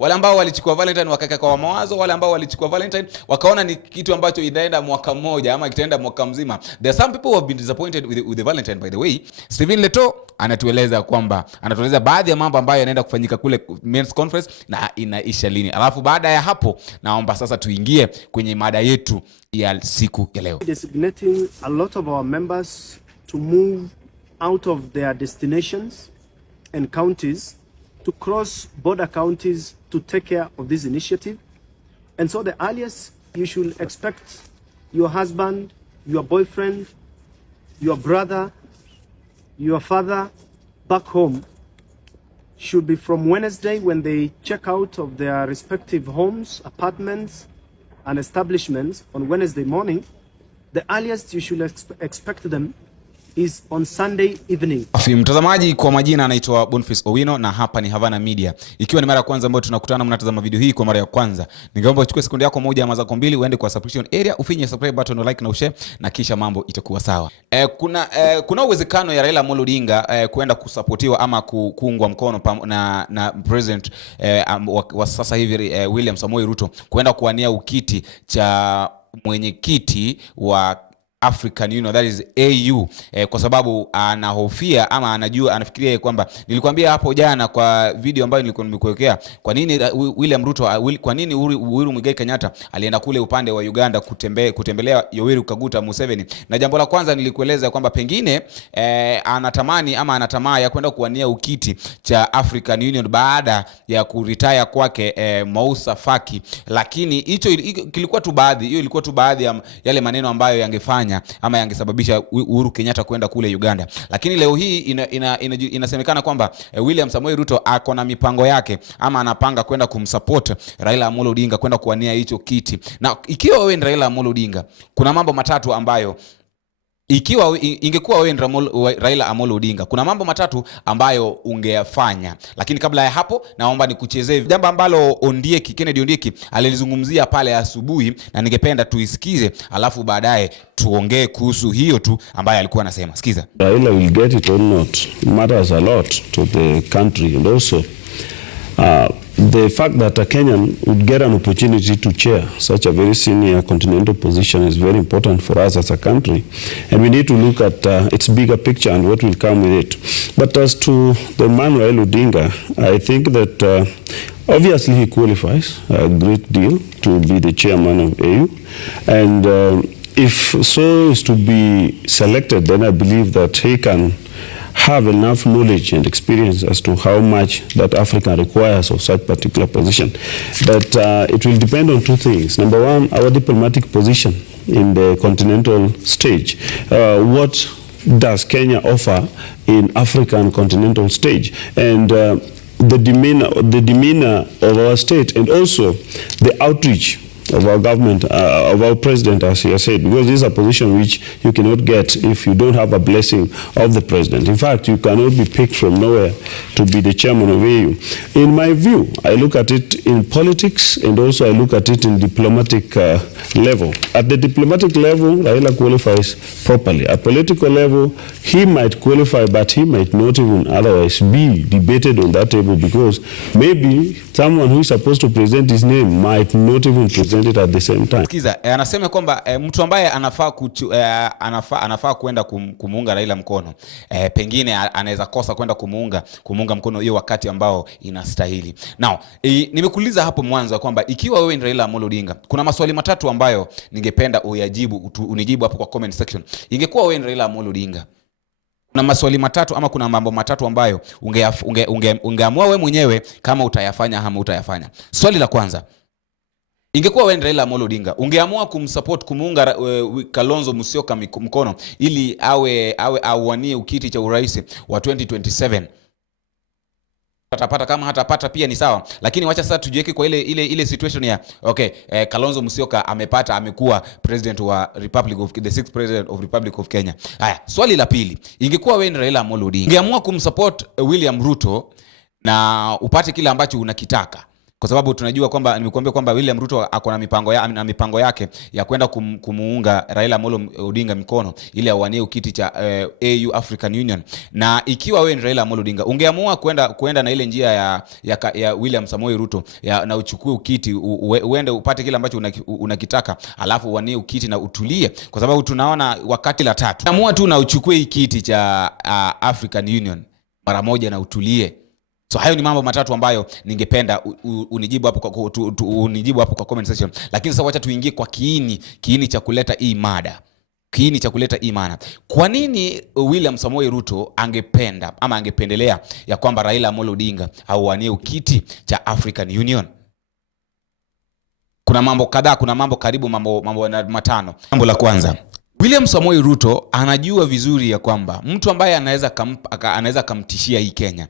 wale ambao walichukua Valentine wakaka kwa mawazo, wale ambao walichukua Valentine wakaona ni kitu ambacho inaenda mwaka mmoja ama kitaenda mwaka mzima. There are some people who have been disappointed with the Valentine. By the way, Stephen Leto anatueleza baadhi ya mambo ambayo yanaenda kufanyika kule men's conference na inaisha lini. Alafu baada ya hapo naomba sasa tuingie kwenye mada yetu ya siku ya leo. Designating a lot of our members to move out of their destinations and counties to cross border counties to take care of this initiative. And so the earliest you should expect your husband, your boyfriend, your brother, your father back home should be from Wednesday when they check out of their respective homes, apartments and establishments on Wednesday morning. The earliest you should expect them is on Sunday evening. Mtazamaji, kwa majina anaitwa Boniface Owino na hapa ni Havana Media. Ikiwa ni mara ya kwanza ambayo tunakutana mnatazama video hii kwa mara ya kwanza, ningeomba uchukue sekunde yako moja ama zako mbili uende kwa subscription area, ufinye subscribe button, like na ushare, na kisha mambo itakuwa sawa. Kuna uwezekano ya Raila Amolo Odinga kwenda kusapotiwa ama kuungwa mkono na president wa sasa hivi William Samoei Ruto kwenda kuwania ukiti cha mwenyekiti wa African Union, that is AU, kwa sababu anahofia ama anafikiria kwamba nilikwambia hapo jana kwa video ambayo nilikuwa nimekuwekea, kwa nini William Ruto, kwa nini Uhuru Muigai Kenyatta alienda kule upande wa Uganda kutembelea Yoweri Kaguta Museveni. Na jambo la kwanza nilikueleza kwamba pengine anatamani ama anatamaa ya kwenda kuwania ukiti cha African Union baada ya kuretire kwake Moussa Faki, lakini hiyo ilikuwa tu baadhi ya yale maneno ambayo yangefanya ama yangesababisha Uhuru Kenyatta kwenda kule Uganda. Lakini leo hii inasemekana kwamba William Samoei Ruto ako na mipango yake ama anapanga kwenda kumsupport Raila Amolo Odinga kwenda kuwania hicho kiti. Na ikiwa wewe ni Raila Amolo Odinga, kuna mambo matatu ambayo ingekuwa wewe Raila Amolo Odinga, kuna mambo matatu ambayo ungeyafanya. Lakini kabla ya hapo naomba nikuchezee jambo ambalo Kennedy Ondieki alizungumzia pale asubuhi, na ningependa tuisikize alafu baadaye tuongee kuhusu hiyo tu ambayo alikuwa anasema. Sikiza. Raila will get it or not matters a lot to the country, and also the fact that a Kenyan would get an opportunity to chair such a very senior continental position is very important for us as a country, and we need to look at its bigger picture and what will come with it. But as to the man Raila Odinga, I think that obviously he qualifies a great deal to be the chairman of AU, and if so is to be selected, then I believe that he can have enough knowledge and experience as to how much that Africa requires of such particular position. But it will depend on two things. Number one, our diplomatic position in the continental stage. What does Kenya offer in African continental stage? And the demeanor of our state, and also the outreach of our government, of our president, as he has said, because this is a position which you cannot get if you don't have a blessing of the president. In fact, you cannot be picked from nowhere to be the chairman of AU. In my view, I look at it in politics, and also I look at it in diplomatic level. At the diplomatic level, Raila qualifies properly. At political level, he might qualify, but he might not even otherwise be debated on that table, because maybe someone who is supposed to present his name might not even present it at the same time. Sikiza, anasema kwamba mtu ambaye anafaa kwenda kumuunga Raila mkono, pengine anaweza kosa kwenda kumuunga mkono hiyo wakati ambao inastahili. Now, nimekuuliza hapo mwanzo kwamba ikiwa wewe ni Raila Amolo Odinga, kuna maswali matatu ambayo ningependa unijibu hapo kwa comment section. Ingekuwa wewe ni Raila Amolo Odinga, kuna maswali matatu ama kuna mambo matatu ambayo ungeamua wewe mwenyewe kama utayafanya ama utayafanya. Swali la kwanza, ingekuwa wewe Raila Amolo Odinga, ungeamua kumuunga Kalonzo Musyoka mkono ili awanie ukiti cha urais wa 2027? Atapata, kama hatapata pia ni sawa, lakini wacha sasa tujiweke kwa ile situation ya Kalonzo Musyoka amekuwa president wa the sixth president of Republic of Kenya. Haya, swali la pili, ingekuwa wewe Raila Amolo Odinga, ungeamua kumsupport William Ruto na upate kile ambacho unakitaka, Kwa sababu tunajua kwamba nimekuambia kwamba William Ruto ako na mipango yake ya kwenda kumuunga Raila Amolo Odinga mkono ili awanie kiti cha AU African Union. Na ikiwa wewe ni Raila Amolo Odinga, ungeamua kwenda na ile njia ya William Samoei Ruto na uchukue kiti, uende upate kile ambacho unakitaka, alafu uwanie kiti na utulie, kwa sababu tunaona wakati la tatu amua tu na uchukue kiti cha African Union mara moja na utulie. So hayo ni mambo matatu ambayo ningependa unijibu hapo kwa comment section. Lakini sasa wacha tuingie kwa kiini cha kuleta hii mada. Kwa nini William Samoei Ruto angependelea ya kwamba Raila Amolo Odinga auwanie kiti cha African Union? Kuna mambo kadhaa, karibu mambo matano. Jambo la kwanza, William Samoei Ruto anajua vizuri ya kwamba mtu ambaye anaweza kamtishia hii Kenya.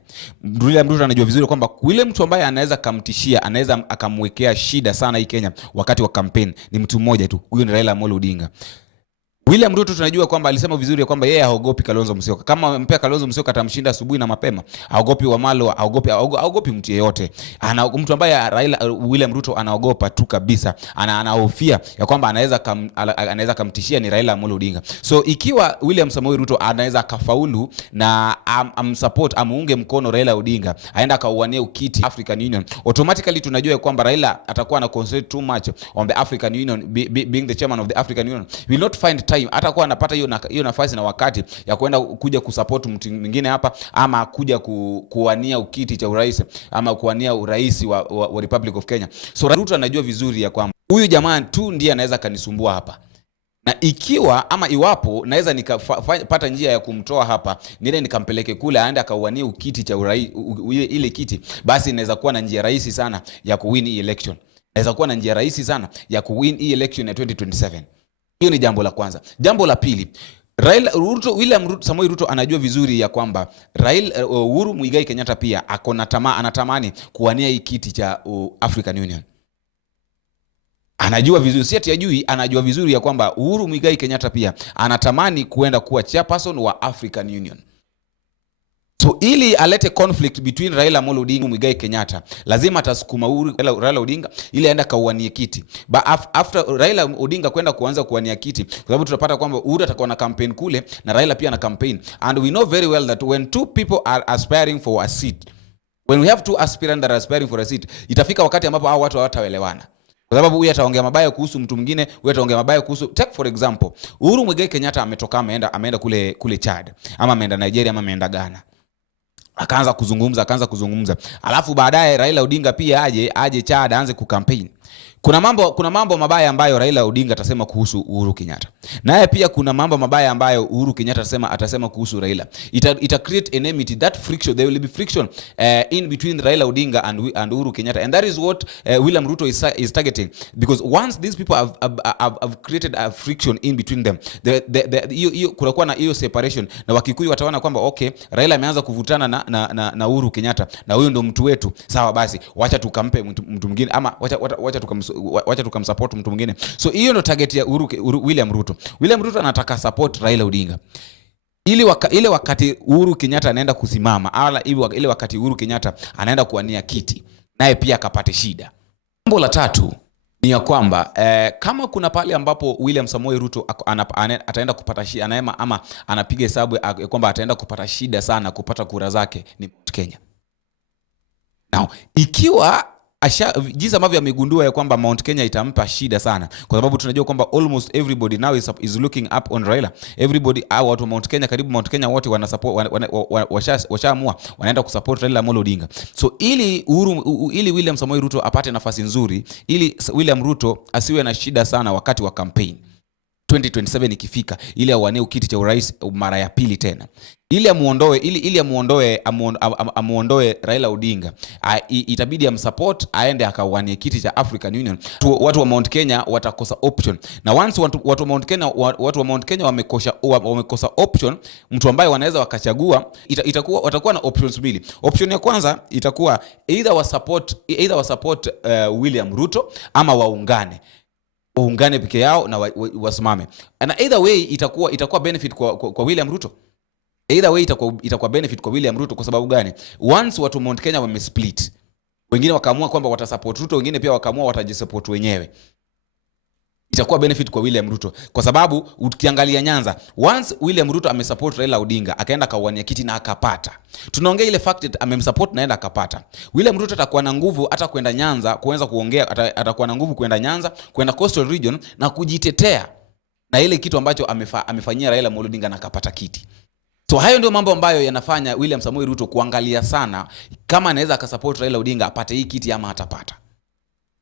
William Ruto anajua vizuri kwamba yule mtu ambaye anaweza kamtishia, anaweza akamwekea shida sana hii Kenya wakati wa campaign ni mtu mmoja tu. Huyo ni Raila Amolo Odinga. William Ruto tunajua kwamba alisema vizuri kwamba yeye haogopi Kalonzo Musyoka. Kama mpea Kalonzo Musyoka atamshinda asubuhi na mapema. Haogopi Wamalwa, haogopi mtu yeyote. Mtu ambaye William Ruto anaogopa tu kabisa, anahofia ya kwamba anaweza kamtishia ni Raila Amolo Odinga. So ikiwa William Samoei Ruto anaweza kafaulu na amuunge mkono Raila Odinga, aenda kauania kiti African Union, automatically tunajua kwamba Raila atakuwa na concentrate too much on the African Union, being the chairman of the African Union. Will not find time atakuwa anapata hiyo nafasi na wakati ya kuja kusupport mtu mwingine hapa, ama kuja kuwania kiti cha urais, ama kuwania urais wa Republic of Kenya. So Ruto anajua vizuri ya kwamba huyu jamaa tu ndiye anaweza kanisumbua hapa, na iwapo naweza nikapata njia ya kumtoa hapa, niende nikampeleke kule aende akawania kiti cha urais, ile kiti, basi inaweza kuwa na njia rahisi sana ya kuwin hii election. Inaweza kuwa na njia rahisi sana ya kuwin hii election ya 2027. Hiyo ni jambo la kwanza. Jambo la pili, William Samoei Ruto anajua vizuri ya kwamba Uhuru Muigai Kenyatta pia anatamani kuwania hii kiti cha African Union. Anajua vizuri, si ati ajui, anajua vizuri ya kwamba Uhuru Muigai Kenyatta pia anatamani kuenda kuwa chairperson wa African Union. So ili alete conflict between Raila Amolo Odinga na Muigai Kenyatta, lazima atasukuma Raila Odinga ili aenda kauania kiti. But after Raila Odinga kwenda kuanza kuwania kiti, kwa sababu tutapata kwamba Uhuru atakuwa na campaign kule na Raila pia na campaign, and we know very well that when two people are aspiring for a seat, when we have two aspirants that are aspiring for a seat, itafika wakati ambapo hao watu hawataelewana. Kwa sababu huyu ataongea mabaya kuhusu mtu mwingine, huyu ataongea mabaya kuhusu, take for example, Uhuru Muigai Kenyatta ameenda kule Chad, ama ameenda Nigeria, ama ameenda Ghana. Akaanza kuzungumza. Alafu baadaye Raila Odinga pia aje Chad aanze kucampaign. Kuna mambo mabaya ambayo Raila Odinga atasema kuhusu Uhuru Kenyatta. Naye pia kuna mambo mabaya ambayo Uhuru Kenyatta atasema kuhusu Raila. Ita create enmity, that friction, there will be friction in between Raila Odinga and Uhuru Kenyatta. And that is what William Ruto is targeting, because once these people have created a friction in between them, kunakuwa na hiyo separation, na Wakikuyu wataona kwamba okay, Raila ameanza kuvutana na Uhuru Kenyatta na huyo ndo mtu wetu. Sawa basi, wacha tukampe mtu mwingine, ama wacha tukamsupport mtu mwingine. So hiyo ndo target ya William Ruto. William Ruto anataka support Raila Odinga, ile wakati Uhuru Kenyatta anaenda kusimama, ala ile wakati Uhuru Kenyatta anaenda kuwania kiti, naye pia akapate shida. Jambo la tatu ni ya kwamba kama kuna pale ambapo William Samoei Ruto ataenda kupata shida, ama anapiga hesabu kwamba ataenda kupata shida sana kupata kura zake, ni Kenya. Now ikiwa jinsi ambavyo amegundua ya kwamba Mount Kenya itampa shida sana, kwa sababu tunajua kwamba almost everybody now is looking up on Raila. Everybody, watu wa Mount Kenya, karibu Mount Kenya wote washaamua wanaenda kusupport Raila Amolo Odinga. So ili William Samoei Ruto apate nafasi nzuri, ili William Ruto asiwe na shida sana wakati wa campaign 2027 ikifika, ili awanie kiti cha urais mara ya pili tena, ili amuondoe Raila Odinga, itabidi amsupport aende akawanie kiti cha African Union. Watu wa Mount Kenya watakosa option, na once watu wa Mount Kenya wamekosa option, mtu ambaye wanaweza wakachagua, watakuwa na options mbili. Option ya kwanza itakuwa either wa support William Ruto, ama waungane peke yao na wasimame. And either way itakuwa benefit kwa William Ruto. Either way itakuwa benefit kwa William Ruto. Kwa sababu gani? Once watu Mount Kenya wamesplit, wengine wakaamua kwamba watasupport Ruto, wengine pia wakaamua watajisupport wenyewe. Itakuwa benefit kwa William Ruto kwa sababu ukiangalia Nyanza, once William Ruto amesupport Raila Odinga akaenda kawania kiti na akapata, tunaongea ile fact that amemsupport naenda akapata, William Ruto atakuwa na nguvu hata kwenda Nyanza kuanza kuongea, atakuwa na nguvu kwenda Nyanza, kwenda Coastal Region na kujitetea na ile kitu ambacho amefanyia Raila Odinga na akapata kiti. So hayo ndio mambo ambayo yanafanya William Samoei Ruto kuangalia sana kama anaweza akasupport Raila Odinga apate hii kiti ama atapata.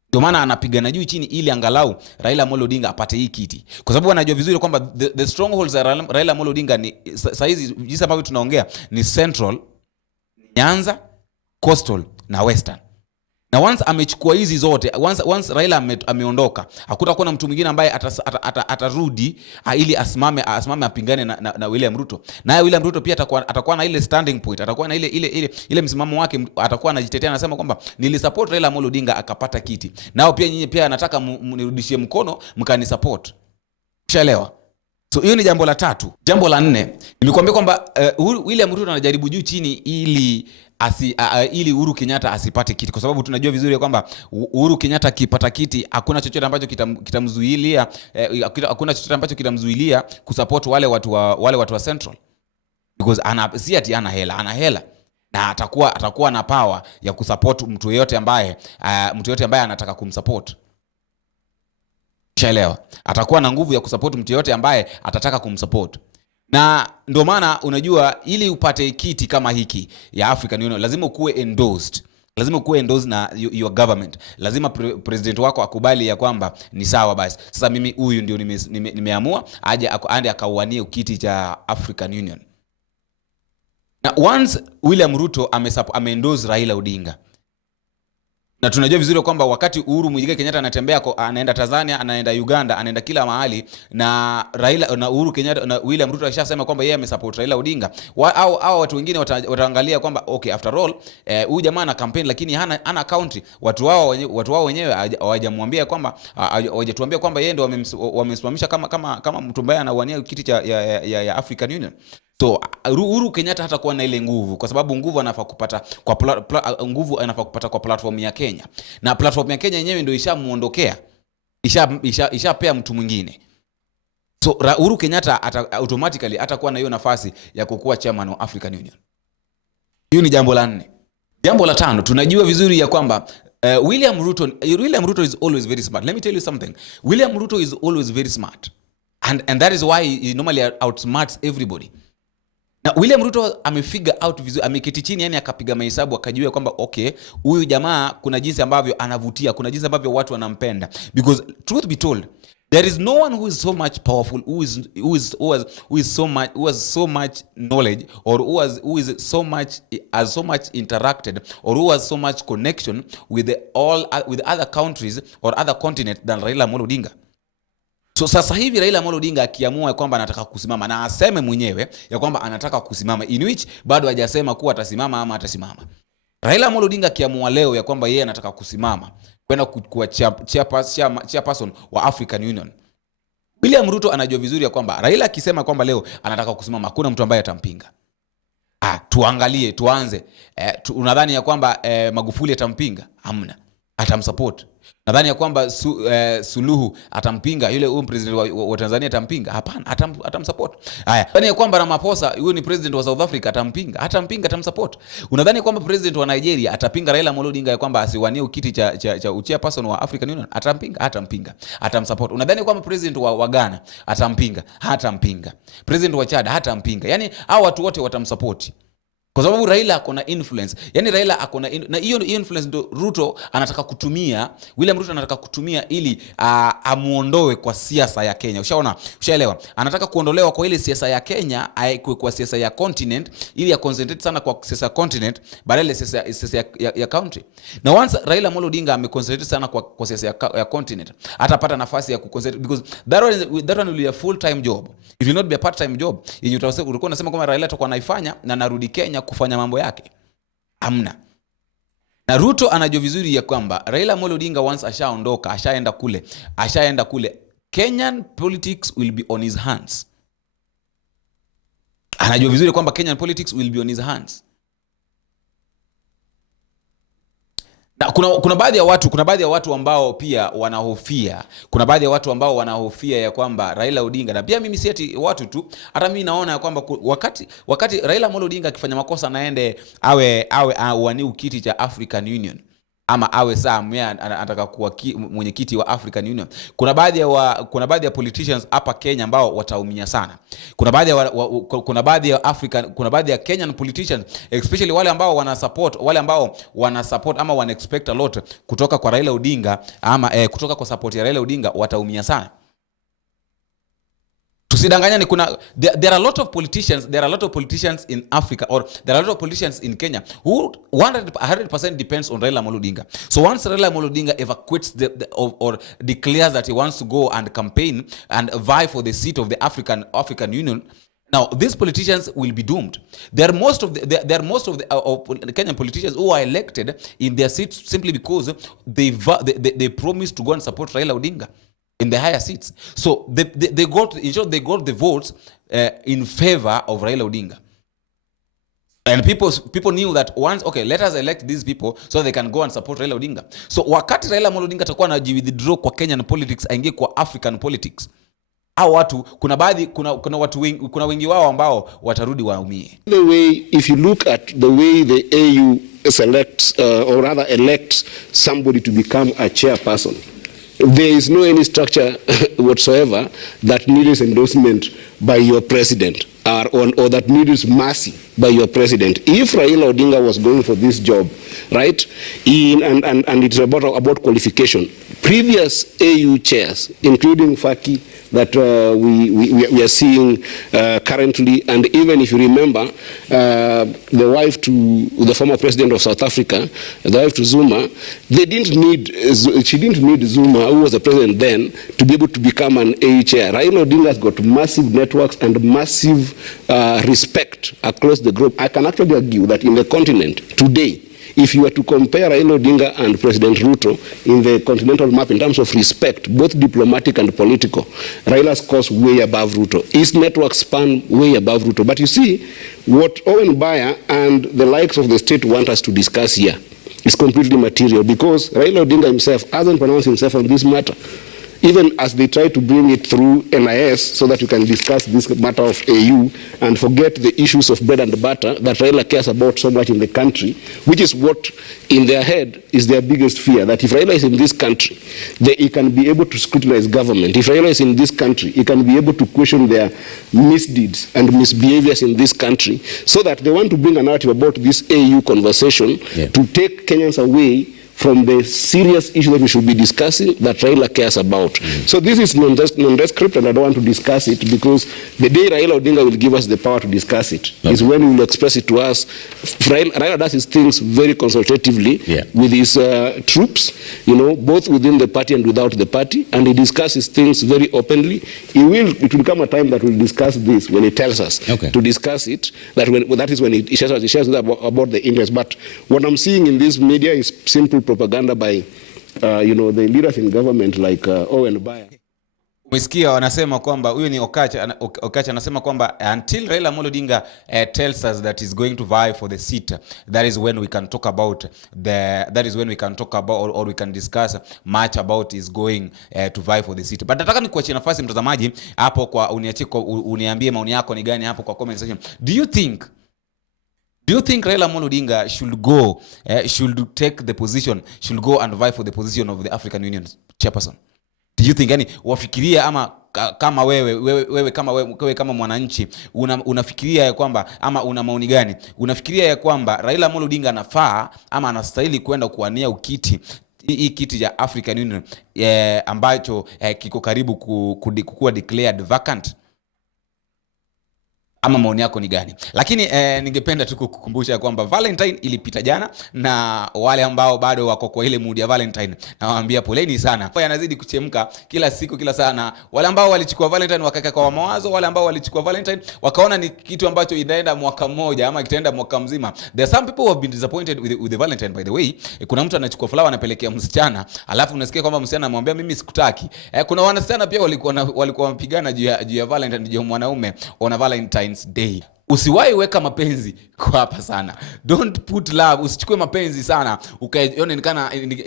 Ndio maana anapigana juu chini ili angalau Raila Odinga apate hii kiti. Kwa sababu anajua vizuri kwamba the strongholds za Raila Odinga ni saizi jinsi ambavyo tunaongea ni Central, Nyanza, Coastal na Western. Na once amechukua hizi zote, once Raila ameondoka, hakutakuwa na mtu mwingine ambaye atarudi ili asimame apingane na William Ruto. Naye William Ruto pia atakuwa na ile standing point, atakuwa na ile msimamo wake, atakuwa anajitetea, anasema kwamba nilisupport Raila Odinga akapata kiti. Nao pia nyinyi pia nataka mnirudishie mkono mkanisupport. Ushaelewa? So hiyo ni jambo la 3. Jambo la 4, nilikwambia kwamba William Ruto anajaribu juu chini ili Uhuru Kenyatta asipate kiti, kwa sababu tunajua vizuri kwamba Uhuru Kenyatta akipata kiti hakuna chochote ambacho kitamzuilia hakuna chochote ambacho kitamzuilia kusupport wale watu wa Central, because si ati ana hela na atakuwa na power ya kusupport mtu yote ambaye anataka kumsupport. Shaelewa? Atakuwa na nguvu ya kusupport mtu yote ambaye atataka kumsupport. Na ndio maana unajua ili upate kiti kama hiki ya African Union lazima ukuwe endorsed. Lazima ukuwe endorsed na your government. Lazima president wako akubali ya kwamba ni sawa basi. Sasa mimi huyu ndio nimeamua aje akawanie kiti cha African Union. Na once William Ruto ameendorse Raila Odinga, na tunajua vizuri kwamba wakati Uhuru Muigai Kenyatta anatembea, anaenda Tanzania, anaenda Uganda, anaenda kila mahali, na Raila na Uhuru Kenyatta na William Ruto alishasema kwamba yeye amesupport Raila Odinga, au watu wengine wataangalia kwamba okay, after all huyu jamaa ana campaign lakini hana country, watu wao wenyewe hawajamwambia kwamba hawajatuambia kwamba yeye ndio wamemsimamisha kama mtu ambaye anawania kiti cha ya African Union. So Uhuru Kenyatta hata kuwa na ile nguvu, kwa sababu nguvu anafaa kupata kwa platform ya Kenya, na platform ya Kenya yenyewe ndio ishamuondokea, ishapea mtu mwingine. So Uhuru Kenyatta automatically atakuwa na hiyo nafasi ya kukuwa chairman wa African Union. Hiyo ni jambo la 4. Jambo la 5, tunajua vizuri ya kwamba William Ruto is always very smart. Let me tell you something. William Ruto is always very smart, and that is why he normally outsmarts everybody. Na William Ruto amefigure out vizuri, ameketi chini, yani akapiga mahesabu, akajua kwamba okay, huyu jamaa kuna jinsi ambavyo anavutia, kuna jinsi ambavyo watu wanampenda. Because truth be told, there is no one who is so much powerful, who has so much knowledge, or who is so much interacted, or who has so much connection with other countries or other continents than Raila Odinga. So sasa hivi Raila Odinga akiamua kwamba anataka kusimama, na aseme mwenyewe ya kwamba anataka kusimama, in which bado hajasema kuwa atasimama ama atasimama. Raila Odinga akiamua leo ya kwamba yeye anataka kusimama kwenda kuwa chairperson wa African Union, William Ruto anajua vizuri ya kwamba Raila akisema kwamba leo anataka kusimama, hakuna mtu ambaye atampinga. Tuangalie, tuanze. Unadhani ya kwamba Magufuli atampinga? Hamna. Atamsupport. Nadhani ya kwamba Suluhu atampinga, yule president wa Tanzania atampinga? Hapana, atamsupport. Haya, nadhani ya kwamba Ramaphosa, huyo ni president wa South Africa, atampinga? Atamsupport. Unadhani kwamba president wa Nigeria atapinga Raila Odinga ya kwamba asiwanie kiti cha chairperson wa African Union? Atampinga? Atamsupport. Unadhani kwamba president wa Ghana atampinga? Hatampinga. President wa Chad hatampinga. Yani hao watu wote watamsupport. Kwa sababu Raila akona influence. Yani Raila akona na hiyo influence ndio Ruto anataka kutumia, William Ruto anataka kutumia ili amuondoe kwa siasa ya Kenya. Ushaelewa? Anataka kuondolewa kwa ile siasa ya Kenya kwa siasa ya continent, ili concentrate sana kwa siasa ya continent badala ya siasa ya country. Na once Raila Odinga ameconcentrate sana kwa siasa ya continent, atapata nafasi ya kuconcentrate, because that one will be a full time job. It will not be a part time job. Ulikuwa unasema kama Raila atakuwa anaifanya na narudi Kenya kufanya mambo yake. Amna. Na Ruto anajua vizuri ya kwamba Raila Odinga once ashaondoka, ashaenda kule, Kenyan politics will be on his hands. Anajua vizuri kwamba Kenyan politics will be on his hands. Na kuna baadhi ya watu ambao pia wanahofia. Kuna baadhi ya watu ambao wanahofia ya kwamba Raila Odinga, na pia mimi si ati watu tu, hata mimi naona ya kwamba wakati Raila Amolo Odinga akifanya makosa naende awe kiti cha African Union, ama awe anataka kuwa mwenyekiti wa African Union, kuna baadhi ya politicians hapa Kenya ambao wataumia sana. Kuna baadhi ya Kenyan politicians, especially wale ambao wana support ama wana expect a lot kutoka kwa Raila Odinga, ama kutoka kwa support ya Raila Odinga, wataumia sana. Tusidanganyane, there are a lot of politicians in Africa, or there are a lot of politicians in Kenya who 100% depends on Raila Amolo Odinga. So once Raila Amolo Odinga evacuates or declares that he wants to go and campaign and vie for the seat of the African Union, now these politicians will be doomed. There are most of the Kenyan politicians who are elected in their seats simply because they promised to go and support Raila Odinga in the higher seats. So they got the votes in favor of Raila Odinga. And people knew that once, okay, let us elect these people so they can go and support Raila Odinga. So wakati Raila Amolo Odinga atakuwa anajiwithdraw kwa Kenyan politics, aingie kwa African politics, au watu kuna wengi wao ambao watarudi waumie. The way, if you look at the way the AU selects or rather elects somebody to become a chairperson, there is no any structure whatsoever that needs endorsement by your president or that needs mercy by your president. If Raila Odinga was going for this job, right, and it's about qualification, previous AU chairs, including Faki, that we are seeing currently, and even if you remember, the wife to the former president of South Africa, the wife to Zuma, she didn't need Zuma, who was the president then, to be able to become an AU chair. Raila Odinga has got massive networks and massive respect across the globe. I can actually argue that in the continent today, if you were to compare Raila Odinga and President RUTO in the continental map in terms of respect, both diplomatic and political, Raila scores way above RUTO. His network span way above RUTO. But you see, what Owen Baya and the likes of the state want us to discuss here is completely material, because Raila Odinga himself hasn't pronounced himself on this matter, even as they try to bring it through NIS so that you can discuss this matter of AU and forget the issues of bread and butter that Raila cares about so much in the country, which is what in their head is their biggest fear, that if Raila is in this country, he can be able to scrutinize government. If Raila is in this country, he can be able to question their misdeeds and misbehaviors in this country, so that they want to bring a narrative about this AU conversation to take Kenyans away from the serious issue that we should be discussing that Raila cares about. So this is nondescript, and I don't want to discuss it, because the day Raila Odinga will give us the power to discuss it is when he will express it to us. Raila does his things very consultatively with his troops, both within the party and without the party, and he discusses things very openly. It will come a time that we'll discuss this when he tells us to discuss it. That is when he shares about the interest. But what I'm seeing in this media is simple propaganda by the leaders in government like Owen Baya. Umesikia wanasema kwamba huyu ni Okacha anasema kwamba until Raila Amolo Odinga tells us that he's going to vie for the seat, that is when we can talk about or we can discuss much about is going to vie for the seat. But nataka nikuachie nafasi mtazamaji hapo kwa uniambie maoni yako ni gani hapo kwa comment section. Do you think Raila Amolo Odinga should take the position, should go and vie for the position of the African Union chairperson? Do you think, yani wafikiria ama kama wewe kama mwananchi unafikiria ya kwamba, ama una maoni gani? Unafikiria ya kwamba Raila Amolo Odinga anafaa ama anastahili kwenda kuwania kiti ya African Union ambacho kiko karibu kuwa declared vacant? Ama maoni yako ni gani? Lakini ningependa tu kukukumbusha kwamba Valentine ilipita jana, na wale ambao bado wako kwa ile mood ya Valentine nawaambia poleni sana. Yanazidi kuchemka kila siku kila sana. Wale ambao walichukua Valentine wakaka kwa mawazo, wale ambao walichukua Valentine wakaona ni kitu ambacho inaenda mwaka mmoja ama kitaenda mwaka mzima. There are some people who have been disappointed with the Valentine, by the way. Kuna mtu anachukua flower anapelekea msichana, alafu unasikia kwamba msichana anamwambia mimi sikutaki. Kuna wanasichana pia walikuwa wamepigana juu ya Valentine, juu ya mwanaume on Valentine Day. Usiwahi weka mapenzi kwa hapa sana. Don't put love. Usichukue mapenzi sana ukaione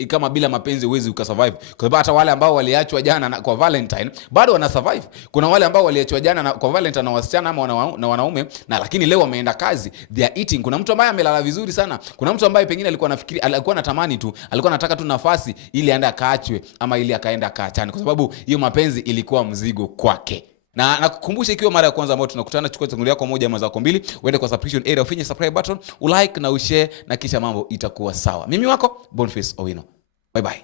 kama bila mapenzi huwezi ukasurvive. Kwa sababu hata wale ambao waliachwa jana kwa Valentine bado wana survive. Kuna wale ambao waliachwa jana kwa Valentine na wasichana ama na wanaume na lakini leo wameenda kazi, they are eating. Kuna mtu ambaye amelala vizuri sana. Kuna mtu ambaye pengine alikuwa anatamani tu, alikuwa anataka tu nafasi ili aende akaachwe ama ili akaenda akaachane, kwa sababu hiyo mapenzi ilikuwa mzigo kwake. Na nakukumbusha, ikiwa mara ya kwanza ambao tunakutana, chukua changu yako moja ama zako mbili, uende kwa subscription area, ufinye subscribe button, ulike na ushare, na kisha mambo itakuwa sawa. Mimi wako Boniface Owino. Bye bye.